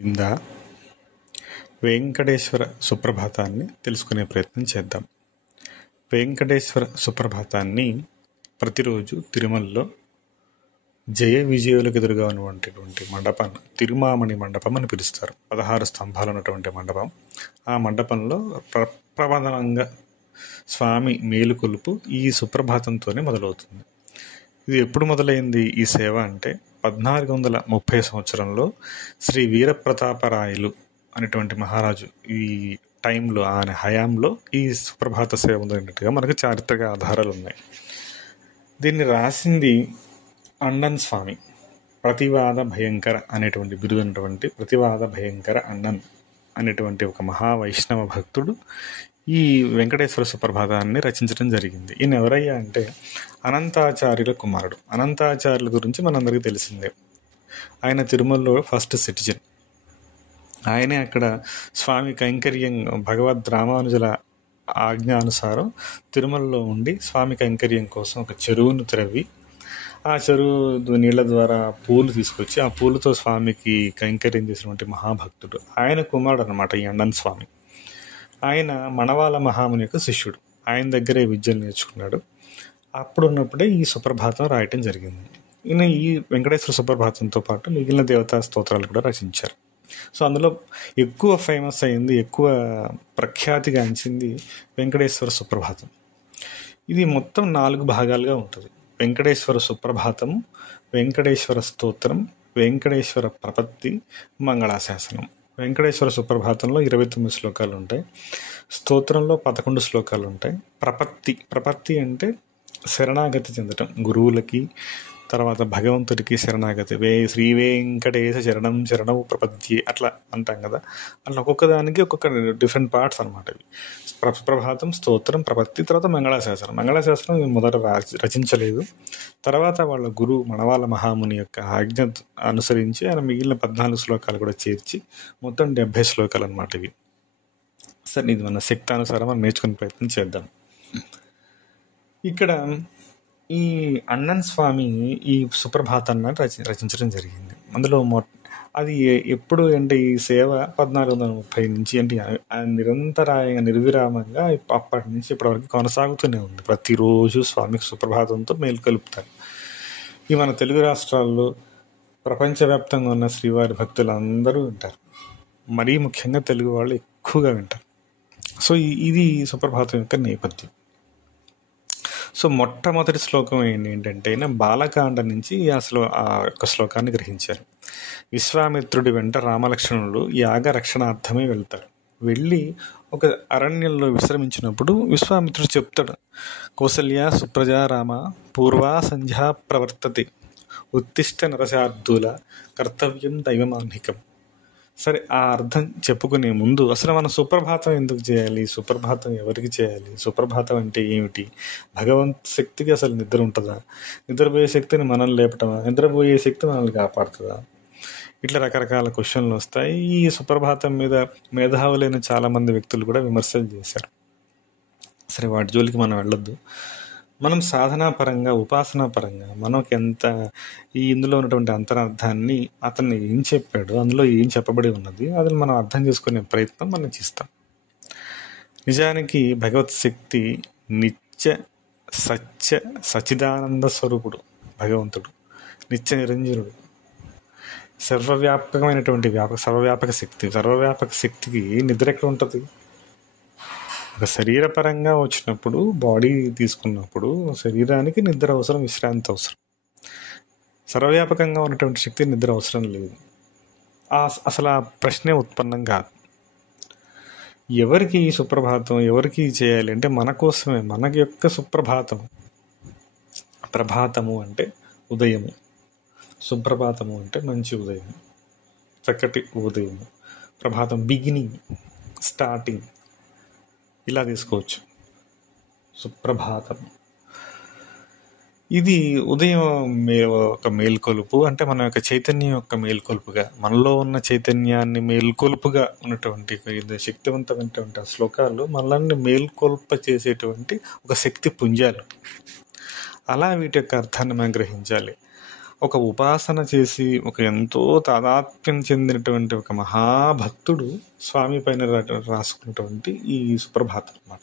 ఇందా వెంకటేశ్వర సుప్రభాతాన్ని తెలుసుకునే ప్రయత్నం చేద్దాం. వెంకటేశ్వర సుప్రభాతాన్ని ప్రతిరోజు తిరుమలలో జయ విజయులకు ఎదురుగా ఉన్నటువంటి మండపాన్ని తిరుమామణి మండపం అని పిలుస్తారు. 16 స్తంభాలు ఉన్నటువంటి మండపం. ఆ మండపంలో ప్రప్రబంధనంగా స్వామి మేలుకొలుపు ఈ సుప్రభాతంతోనే మొదలవుతుంది. ఇది ఎప్పుడు మొదలైంది ఈ సేవ అంటే 1430 సంవత్సరంలో శ్రీ వీరప్రతాపరాయలు అనేటువంటి మహారాజు ఈ టైంలో ఆయన హయాంలో ఈ సుప్రభాత సేవ మొదలైనట్టుగా మనకు చారిత్రక ఆధారాలు ఉన్నాయి. దీన్ని రాసింది అన్నన్ స్వామి. ప్రతివాద భయంకర అనేటువంటి బిరుదైనటువంటి ప్రతివాద భయంకర అన్నన్ అనేటువంటి ఒక మహావైష్ణవ భక్తుడు ఈ వెంకటేశ్వర సుప్రభాతాన్ని రచించడం జరిగింది. ఈయన ఎవరయ్యా అంటే అనంతాచార్యుల కుమారుడు. అనంతాచార్యుల గురించి మనందరికీ తెలిసిందే. ఆయన తిరుమలలో ఫస్ట్ సిటిజన్. ఆయనే అక్కడ స్వామి కైంకర్యం భగవద్ రామానుజుల ఆజ్ఞానుసారం తిరుమలలో ఉండి స్వామి కైంకర్యం కోసం ఒక చెరువును త్రవ్వి ఆ చెరువు నీళ్ల ద్వారా పూలు తీసుకొచ్చి ఆ పూలతో స్వామికి కైంకర్యం చేసినటువంటి మహాభక్తుడు. ఆయన కుమారుడు అనమాట ఈ అన్నన్ స్వామి. ఆయన మణవాల మహాముని యొక్క శిష్యుడు. ఆయన దగ్గరే విద్యను నేర్చుకున్నాడు. అప్పుడున్నప్పుడే ఈ సుప్రభాతం రాయటం జరిగింది. ఈయన ఈ వెంకటేశ్వర సుప్రభాతంతో పాటు మిగిలిన దేవతా స్తోత్రాలు కూడా రచించారు. సో అందులో ఎక్కువ ఫేమస్ అయింది, ఎక్కువ ప్రఖ్యాతిగాంచింది వెంకటేశ్వర సుప్రభాతం. ఇది మొత్తం 4 భాగాలుగా ఉంటుంది. వెంకటేశ్వర సుప్రభాతం, వెంకటేశ్వర స్తోత్రం, వెంకటేశ్వర ప్రపత్తి, మంగళాశాసనం. వెంకటేశ్వర సుప్రభాతంలో 29 శ్లోకాలు ఉంటాయి. స్తోత్రంలో 11 శ్లోకాలు ఉంటాయి. ప్రపత్తి అంటే శరణాగతి చెందటం, గురువులకి తర్వాత భగవంతుడికి శరణాగతి. శ్రీ వెంకటేశ శరణం శరణం ప్రపత్తి అట్లా అంటాం కదా. అట్లా ఒక్కొక్క దానికి ఒక్కొక్క డిఫరెంట్ పార్ట్స్ అనమాట ఇవి. ప్రభాతం, స్తోత్రం, ప్రపత్తి, తర్వాత మంగళాశాసనం. మంగళాశాసనం మొదట రచించలేదు. తర్వాత వాళ్ళ గురువు మణవాల మహాముని యొక్క ఆజ్ఞ అనుసరించి ఆయన మిగిలిన 14 శ్లోకాలు కూడా చేర్చి మొత్తం 70 శ్లోకాలు అనమాట ఇవి. సరే, ఇది మన శక్తానుసారం మనం నేర్చుకునే ప్రయత్నం చేద్దాం. ఇక్కడ ఈ అన్నన్ స్వామి ఈ సుప్రభాతాన్ని రచించడం జరిగింది. అందులో అది ఎప్పుడు అంటే ఈ సేవ 1430 నుంచి అంటే నిరంతరాయంగా నిర్విరామంగా అప్పటి నుంచి ఇప్పటివరకు కొనసాగుతూనే ఉంది. ప్రతిరోజు స్వామికి సుప్రభాతంతో మేలుకొలుపుతారు. ఈ మన తెలుగు రాష్ట్రాల్లో ప్రపంచవ్యాప్తంగా ఉన్న శ్రీవారి భక్తులు అందరూ వింటారు. మరీ ముఖ్యంగా తెలుగు వాళ్ళు ఎక్కువగా వింటారు. సో ఇది సుప్రభాతం యొక్క నేపథ్యం. సో మొట్టమొదటి శ్లోకం ఏంటంటే బాలకాండ నుంచి అసలు ఆ యొక్క శ్లోకాన్ని గ్రహించారు. విశ్వామిత్రుడి వెంట రామలక్ష్మణులు యాగ రక్షణార్థమే వెళ్తారు. వెళ్ళి ఒక అరణ్యంలో విశ్రమించినప్పుడు విశ్వామిత్రుడు చెప్తాడు, కౌసల్య సుప్రజా రామ పూర్వా సంధ్యా ప్రవర్తతే ఉత్తిష్ట నరశార్దూల కర్తవ్యం దైవమాన్హికం. సరే, ఆ అర్థం చెప్పుకునే ముందు అసలు మనం సుప్రభాతం ఎందుకు చేయాలి, సుప్రభాతం ఎవరికి చేయాలి, సుప్రభాతం అంటే ఏమిటి, భగవంత్ శక్తికి అసలు నిద్ర ఉంటుందా, నిద్రపోయే శక్తిని మనం లేపటమా, నిద్రపోయే శక్తి మనల్ని కాపాడుతుందా, ఇట్లా రకరకాల క్వశ్చన్లు వస్తాయి. ఈ సుప్రభాతం మీద మేధావులైన చాలామంది వ్యక్తులు కూడా విమర్శలు చేశారు. సరే, వాటి జోలికి మనం వెళ్ళొద్దు. మనం సాధనాపరంగా ఉపాసనాపరంగా మనకి ఎంత ఇందులో ఉన్నటువంటి అంతరార్థాన్ని అతన్ని ఏం చెప్పాడు, అందులో ఏం చెప్పబడి ఉన్నది, అది మనం అర్థం చేసుకునే ప్రయత్నం మనం చేస్తాం. నిజానికి భగవత్ శక్తి నిత్య సత్య సచిదానంద స్వరూపుడు భగవంతుడు, నిత్య నిరంజనుడు, సర్వవ్యాపకమైనటువంటి సర్వవ్యాపక శక్తి. సర్వవ్యాపక శక్తికి నిద్ర ఎక్కడ ఉంటుంది? ఒక శరీరపరంగా వచ్చినప్పుడు, బాడీ తీసుకున్నప్పుడు శరీరానికి నిద్ర అవసరం, విశ్రాంతి అవసరం. సర్వవ్యాపకంగా ఉన్నటువంటి శక్తి నిద్ర అవసరం లేదు. అసలు ఆ ప్రశ్నే ఉత్పన్నం కాదు. ఎవరికి ఈ సుప్రభాతం ఎవరికి చేయాలి అంటే మన కోసమే, మన యొక్క సుప్రభాతం. ప్రభాతము అంటే ఉదయము, సుప్రభాతము అంటే మంచి ఉదయం, చక్కటి ఉదయము. ప్రభాతం బిగినింగ్, స్టార్టింగ్, ఇలా తీసుకోవచ్చు. సుప్రభాతం ఇది ఉదయం ఒక మేల్కొలుపు, అంటే మన యొక్క చైతన్యం యొక్క మేల్కొలుపుగా, మనలో ఉన్న చైతన్యాన్ని మేల్కొలుపుగా ఉన్నటువంటి శక్తివంతమైనటువంటి ఆ శ్లోకాలు మనల్ని మేల్కొల్ప చేసేటువంటి ఒక శక్తి పుంజాలు. అలా వీటి యొక్క అర్థాన్ని మనం గ్రహించాలి. ఒక ఉపాసన చేసి ఒక ఎంతో తాదాత్మ్యం చెందినటువంటి ఒక మహాభక్తుడు స్వామి పైన రాసుకున్నటువంటి ఈ సుప్రభాతం అన్నమాట.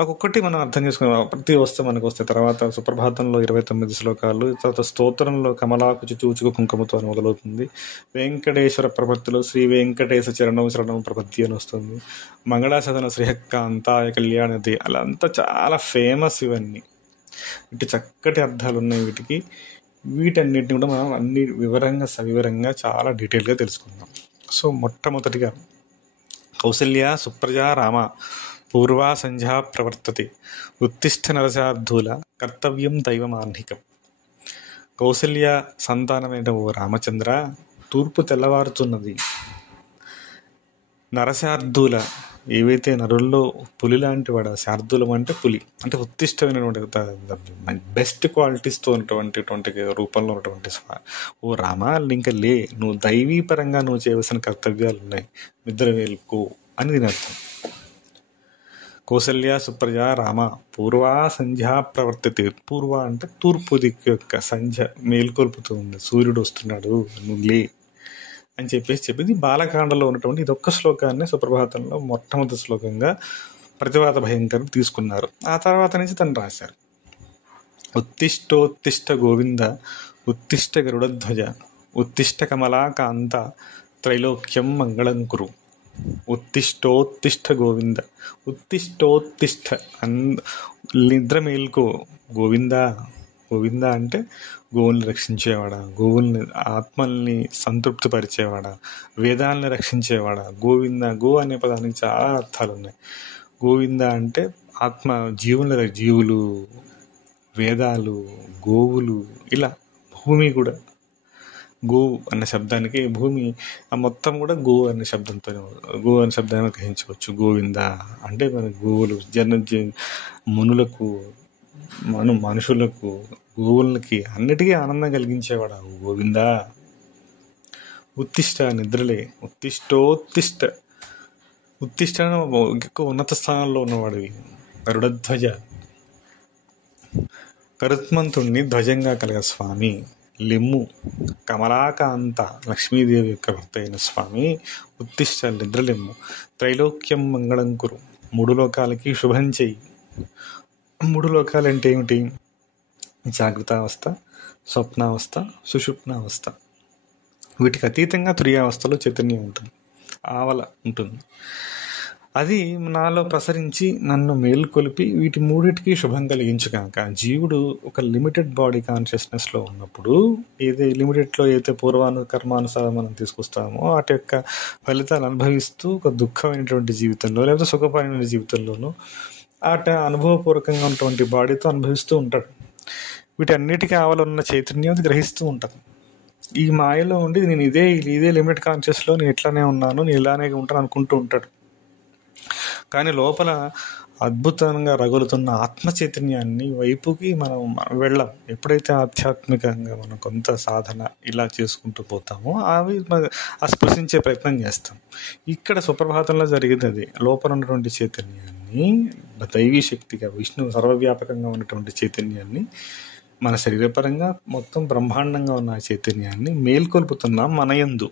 ఒక్కొక్కటి మనం అర్థం చేసుకున్నాం. ప్రతి వస్తే మనకు వస్తాయి. తర్వాత సుప్రభాతంలో 29 శ్లోకాలు, తర్వాత స్తోత్రంలో కమలాకు చూచుకు కుంకుమతో అని మొదలవుతుంది. వెంకటేశ్వర ప్రపత్తిలో శ్రీ వెంకటేశ చరణం శరణం ప్రపత్తి అని వస్తుంది. మంగళాశాసన శ్రీహక్క అంతాయ కళ్యాణది, అలా అంతా చాలా ఫేమస్. ఇవన్నీ ఇటు చక్కటి అర్థాలు ఉన్నాయి వీటికి. వీటన్నిటిని కూడా మనం అన్ని సవివరంగా చాలా డీటెయిల్గా తెలుసుకుందాం. సో మొట్టమొదటిగా కౌసల్య సుప్రజా రామ పూర్వా సంధ్యా ప్రవర్తతే ఉత్తిష్ట నరశార్ధూల కర్తవ్యం దైవమాన్నికం. కౌసల్య సంతానమైన ఓ రామచంద్ర, తూర్పు తెల్లవారుతున్నది. నరశార్ధూల, ఏవైతే నరుల్లో పులి లాంటి వాడు, శార్దూలం అంటే పులి, అంటే ఉత్తిష్టమైనటువంటి బెస్ట్ క్వాలిటీస్తో ఉన్నటువంటి రూపంలో ఉన్నటువంటి ఓ రామ, ఇంకా నువ్వు దైవీపరంగా నువ్వు చేయవలసిన కర్తవ్యాలు ఉన్నాయి, నిద్ర మేలుకో అని దీని అర్థం. కౌసల్య సుప్రజ రామ పూర్వా సంధ్యా ప్రవర్తతే. పూర్వ అంటే తూర్పు దిక్కు యొక్క సంధ్య మేల్కొల్పుతూ ఉంది, సూర్యుడు వస్తున్నాడు, నువ్వు లే అని చెప్పేది బాలకాండలో ఉన్నటువంటి ఇదొక్క శ్లోకాన్ని సుప్రభాతంలో మొట్టమొదటి శ్లోకంగా ప్రతివాత భయంకరం తీసుకున్నారు. ఆ తర్వాత నుంచి తను రాశారు. ఉత్తిష్టోత్తిష్ట గోవింద ఉత్తిష్ట గరుడధ్వజ ఉత్తిష్ట కమలాకాంత త్రైలోక్యం మంగళం కురు. ఉత్తిష్టోత్తిష్ట గోవింద, ఉత్తిష్టోత్తిష్ట నిద్ర మేల్కో గోవింద. గోవింద అంటే గోవుల్ని రక్షించేవాడా, గోవుల్ని ఆత్మల్ని సంతృప్తిపరిచేవాడా, వేదాలని రక్షించేవాడా. గోవింద, గో అనే పదానికి చాలా అర్థాలు ఉన్నాయి. గోవింద అంటే ఆత్మ, జీవులు, వేదాలు, గోవులు, ఇలా భూమి కూడా. గో అన్న శబ్దానికి భూమి మొత్తం కూడా గో అనే శబ్దాన్ని గ్రహించవచ్చు. గోవింద అంటే మన గోవులు, మునులకు, మనుషులకు, గోవులకి అన్నిటికీ ఆనందం కలిగించేవాడు గోవింద. ఉత్తిష్ట, నిద్రలే. ఉత్తిష్టోత్తిష్ట, ఉత్తిష్ట ఎక్కువ ఉన్నత స్థానంలో ఉన్నవాడు. గరుడధ్వజ, గరుత్మంతుణ్ణి ధ్వజంగా కలిగ స్వామి. లెమ్ము, కమలాకాంత, లక్ష్మీదేవి యొక్క భర్త అయిన స్వామి. ఉత్తిష్ట, నిద్రలెమ్ము. త్రైలోక్యం మంగళం కురు, 3 లోకాలకి శుభం చెయ్యి. 3 లోకాలు అంటే ఏమిటి? జాగ్రత్తావస్థ, స్వప్నావస్థ, సుషుప్నావస్థ. వీటికి అతీతంగా తురియావస్థలో చైతన్యం ఉంటుంది, ఆవల ఉంటుంది. అది నాలో ప్రసరించి నన్ను మేల్కొలిపి వీటి 3టికి శుభం కలిగించగాక. జీవుడు ఒక లిమిటెడ్ బాడీ కాన్షియస్నెస్లో ఉన్నప్పుడు లిమిటెడ్లో అయితే కర్మానుసారం మనం తీసుకొస్తామో వాటి యొక్క ఫలితాలు అనుభవిస్తూ ఒక దుఃఖమైనటువంటి జీవితంలో లేకపోతే సుఖపరమైన జీవితంలోనూ అనుభవపూర్వకంగా ఉన్నటువంటి బాడీతో అనుభవిస్తూ ఉంటాడు. వీటన్నిటికీ ఆవలున్న చైతన్యం అది గ్రహిస్తూ ఉంటుంది. ఈ మాయలో ఉండి నేను ఇదే లిమిటెడ్ కాన్షియస్లో నేను ఇట్లానే ఉన్నాను, నేను ఇలానే ఉంటాను అనుకుంటూ ఉంటాడు. కానీ లోపల అద్భుతంగా రగులుతున్న ఆత్మ చైతన్యాన్ని వైపుకి మనం వెళ్ళాం. ఎప్పుడైతే ఆధ్యాత్మికంగా మనం కొంత సాధన ఇలా చేసుకుంటూ పోతామో అవి స్పృశించే ప్రయత్నం చేస్తాం. ఇక్కడ సుప్రభాతంలో జరిగింది అది. లోపల ఉన్నటువంటి చైతన్యాన్ని, దైవీ శక్తిగా, విష్ణు సర్వవ్యాపకంగా ఉన్నటువంటి చైతన్యాన్ని, మన శరీరపరంగా మొత్తం బ్రహ్మాండంగా ఉన్న చైతన్యాన్ని మేల్కొల్పుతున్నాం మన యందు.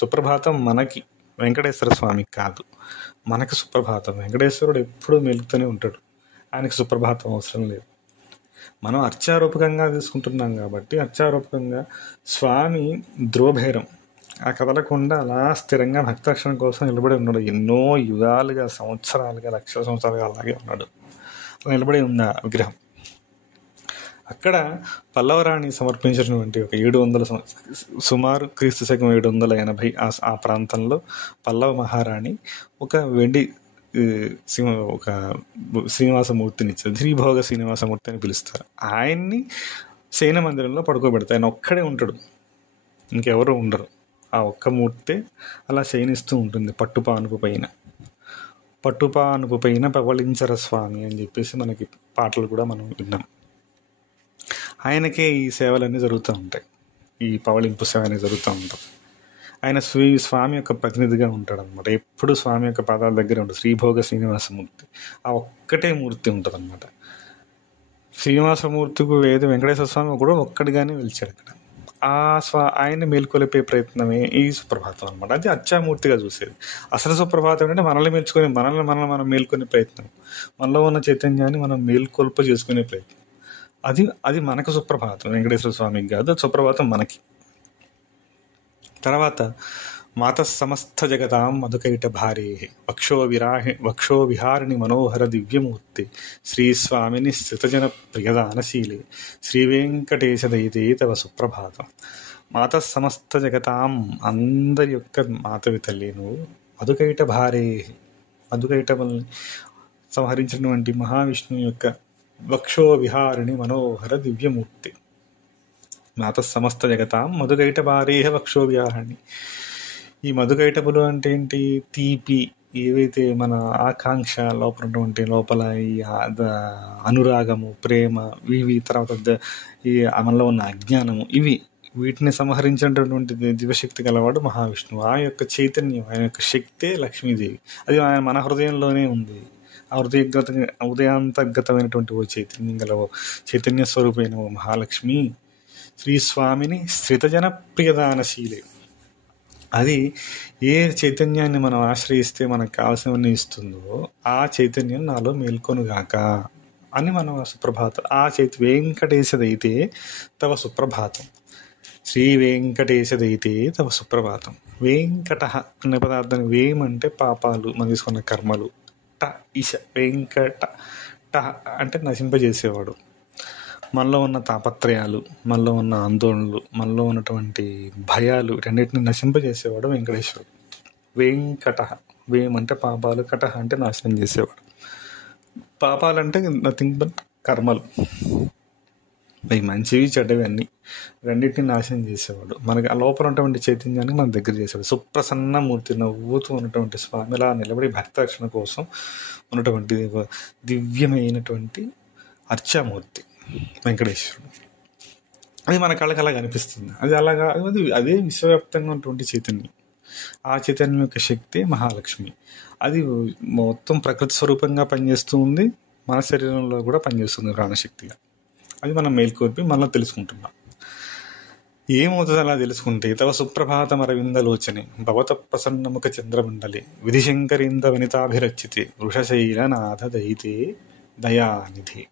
సుప్రభాతం మనకి, వెంకటేశ్వర స్వామికి కాదు, మనకి సుప్రభాతం. వెంకటేశ్వరుడు ఎప్పుడూ మెలుగుతూనే ఉంటాడు, ఆయనకి సుప్రభాతం అవసరం లేదు. మనం అర్చారూపకంగా తీసుకుంటున్నాం కాబట్టి అర్చారూపకంగా స్వామి ధ్రువభేరం కదలకుండా అలా స్థిరంగా భక్తరక్షణ కోసం నిలబడి ఉన్నాడు. ఎన్నో యుగాలుగా, సంవత్సరాలుగా, లక్షల సంవత్సరాలుగా అలాగే ఉన్నాడు. నిలబడి ఉంది ఆ విగ్రహం. అక్కడ పల్లవరాణి సమర్పించినటువంటి ఒక 700 సుమారు క్రీస్తు శకం 780 ఆ ప్రాంతంలో పల్లవ మహారాణి ఒక వెండి ఒక శ్రీనివాసమూర్తిని ఇచ్చారు. శ్రీభోగ శ్రీనివాసమూర్తి అని పిలుస్తారు. ఆయన్ని శయన మందిరంలో పడుకోబెడతారు. ఆయన ఒక్కడే ఉంటాడు, ఇంకెవరు ఉండరు. ఆ ఒక్క మూర్తే అలా శయనిస్తూ ఉంటుంది పట్టుపానుపు పైన పవళించర స్వామి అని చెప్పేసి మనకి పాటలు కూడా మనం విన్నాం. ఆయనకే ఈ సేవలన్నీ జరుగుతూ ఉంటాయి, ఈ పవళింపు సేవ అనేది జరుగుతూ ఉంటాం. ఆయన స్వామి యొక్క ప్రతినిధిగా ఉంటాడు అనమాట. ఎప్పుడు స్వామి యొక్క పాదాల దగ్గర ఉంటుంది శ్రీభోగ శ్రీనివాసమూర్తి. ఆ ఒక్కటే మూర్తి ఉంటుంది అనమాట. శ్రీనివాసమూర్తికి వెంకటేశ్వర స్వామి కూడా ఒక్కడిగానే వెలిచాడు అక్కడ. ఆయన్ని మేల్కొలిపే ప్రయత్నమే ఈ సుప్రభాతం అనమాట. అది అర్చామూర్తిగా చూసేది. అసలు సుప్రభాతం అంటే మనల్ని మనం మేల్కొనే ప్రయత్నం, మనలో ఉన్న చైతన్యాన్ని మనం మేల్కొల్ప చేసుకునే ప్రయత్నం. అది మనకు సుప్రభాతం, వెంకటేశ్వర స్వామికి కాదు, సుప్రభాతం మనకి. తర్వాత మాత సమస్త జగతాం మధుకైట భారే వక్షో విహారిణి మనోహర దివ్యమూర్తి శ్రీస్వామిని స్థితజన ప్రియదానశీలే శ్రీవేంకటేశ దయితే తవ సుప్రభాతం. మాత సమస్త జగతాం, అందరి యొక్క మాతవి తల్లి నువ్వు. మధుకైట భారే, మధుకైటముల్ని సంహరించినటువంటి మహావిష్ణువు యొక్క వక్షో విహారిణి మనోహర దివ్యమూర్తి. మాత సమస్త జగతాం మధుకైట భారేహ వక్షో విహారిణి. ఈ మధుకైటములు అంటే ఏంటి? తీపి, ఏవైతే మన ఆకాంక్ష లోపల ఈ అనురాగము, ప్రేమ, ఇవి తర్వాత ఈ మనలో ఉన్న అజ్ఞానము, వీటిని సంహరించినటువంటి దివ్యశక్తి గలవాడు మహావిష్ణువు. ఆ యొక్క చైతన్యం, ఆయన యొక్క శక్తే లక్ష్మీదేవి. అది ఆయన మన హృదయంలోనే ఉంది. ఆ హృదయాంతర్గతమైనటువంటి ఓ చైతన్యం గల చైతన్య స్వరూపమైన ఓ మహాలక్ష్మి శ్రీస్వామిని స్థితజన ప్రియదానశీలే. అది ఏ చైతన్యాన్ని మనం ఆశ్రయిస్తే మనకు కావాల్సినవన్నీ ఇస్తుందో ఆ చైతన్యం నాలో మేల్కొనుగాక అని మనం సుప్రభాతం. వెంకటేశదైతే తవ సుప్రభాతం, శ్రీ వెంకటేశదైతే తవ సుప్రభాతం. వెంకట అనే పదార్థాన్ని, వేం అంటే పాపాలు, మనం తీసుకున్న కర్మలు, వెంకట అంటే నశింపజేసేవాడు. మనలో ఉన్న తాపత్రయాలు, మనలో ఉన్న ఆందోళనలు, మనలో ఉన్నటువంటి భయాలు, వీటన్నిటిని నశింపజేసేవాడు వెంకటేశ్వరుడు. వెంకట, వేం అంటే పాపాలు, కట అంటే నాశనం చేసేవాడు. పాపాలంటే నథింగ్ బట్ కర్మలు, అవి మంచివి చెడ్డవి అన్నీ, రెండింటిని నాశనం చేసేవాడు. మనకి ఆ లోపల ఉన్నటువంటి చైతన్యాన్ని మన దగ్గర చేసేవాడు. సుప్రసన్నమూర్తి, నవ్వుతూ ఉన్నటువంటి స్వామిలా నిలబడి భక్తరక్షణ కోసం ఉన్నటువంటి దివ్యమైనటువంటి అర్చామూర్తి వెంకటేశ్వరుడు. అది మన కళ్ళకి అలా కనిపిస్తుంది. అదే విశ్వవ్యాప్తంగా ఉన్నటువంటి చైతన్యం. ఆ చైతన్యం యొక్క శక్తి మహాలక్ష్మి. అది మొత్తం ప్రకృతి స్వరూపంగా పనిచేస్తూ ఉంది, మన శరీరంలో కూడా పనిచేస్తుంది ప్రాణశక్తిగా. అది మనం మేల్కొల్పి మనం తెలుసుకుంటున్నాం. ఏమవుతుంది అలా తెలుసుకుంటే? తవ సుప్రభాతం అరవిందలోచనే భవత ప్రసన్నముఖ చంద్రమండలి విధిశంకరీంద్ర వనితాభిరచితే వృషశైలనాథ దయితే దయానిధి.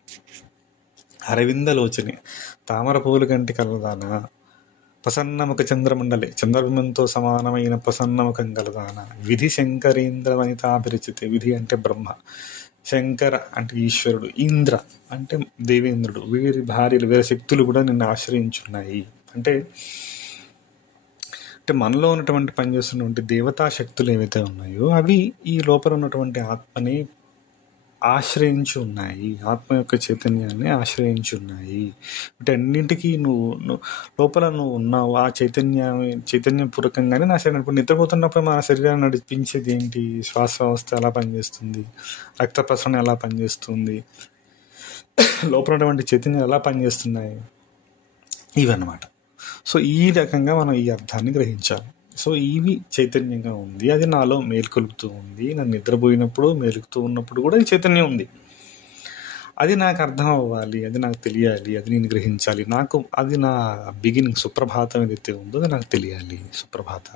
అరవిందలోచనే, తామర పూలు కంటి కలదానా, ప్రసన్నముఖ చంద్రమండలి, చంద్రబింబంతో సమానమైన ప్రసన్నముఖం కలదానా, విధి శంకరీంద్ర వనితాభిరచితే, విధి అంటే బ్రహ్మ, శంకర అంటే ఈశ్వరుడు, ఇంద్ర అంటే దేవేంద్రుడు, వీరి భార్యలు, వీరి శక్తులు కూడా నిన్ను ఆశ్రయించున్నాయి. అంటే మనలో ఉన్నటువంటి పనిచేస్తున్నటువంటి దేవతా శక్తులు ఏవైతే ఉన్నాయో అవి ఈ లోపల ఉన్నటువంటి ఆత్మని ఆశ్రయించి ఉన్నాయి, ఆత్మ యొక్క చైతన్యాన్ని ఆశ్రయించి ఉన్నాయి. వీటన్నింటికీ నువ్వు లోపల నువ్వు ఉన్నావు. ఆ చైతన్యపూర్వకంగానే నా శరీరం, ఇప్పుడు నిద్రపోతున్నప్పుడు మన శరీరాన్ని నడిపించేది ఏంటి? శ్వాస వ్యవస్థ ఎలా పనిచేస్తుంది, రక్త ప్రసరణ ఎలా పనిచేస్తుంది, లోపల ఉన్నటువంటి చైతన్యం ఎలా పనిచేస్తున్నాయి, ఇవన్నమాట. సో ఈ రకంగా మనం ఈ అర్థాన్ని గ్రహించాలి. సో ఇవి చైతన్యంగా ఉంది, అది నాలో మేల్కొలుపుతూ ఉంది. నన్ను నిద్రపోయినప్పుడు, మేలుకుతూ ఉన్నప్పుడు కూడా ఈ చైతన్యం ఉంది. అది నాకు అర్థం అవ్వాలి, అది నాకు తెలియాలి, అది నేను గ్రహించాలి. అది నా బిగినింగ్. సుప్రభాతం ఏదైతే ఉందో అది నాకు తెలియాలి. సుప్రభాత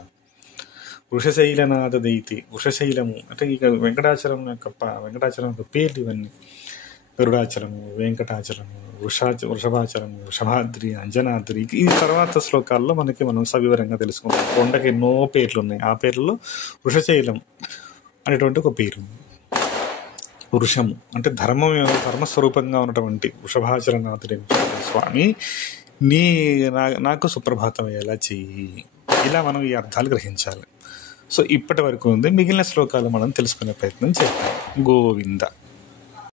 వృషశైలనాథ దైతే, వృషశైలము అంటే ఇక వెంకటాచలం యొక్క పేర్లు ఇవన్నీ. గరుడాచలము, వెంకటాచలము, వృషభాచలము, వృషభాద్రి, అంజనాద్రి. ఈ తర్వాత శ్లోకాల్లో మనం సవివరంగా తెలుసుకుంటాం. కొండకి ఎన్నో పేర్లు ఉన్నాయి. ఆ పేర్లలో వృషశైలం అనేటువంటి ఒక పేరు. వృషము అంటే ధర్మస్వరూపంగా ఉన్నటువంటి వృషభాచలనాథుడి స్వామి, నాకు సుప్రభాతం అయ్యేలా చెయ్యి. ఇలా మనం ఈ అర్థాలు గ్రహించాలి. సో ఇప్పటి వరకు ఉంది. మిగిలిన శ్లోకాలు మనం తెలుసుకునే ప్రయత్నం చేద్దాం. గోవింద.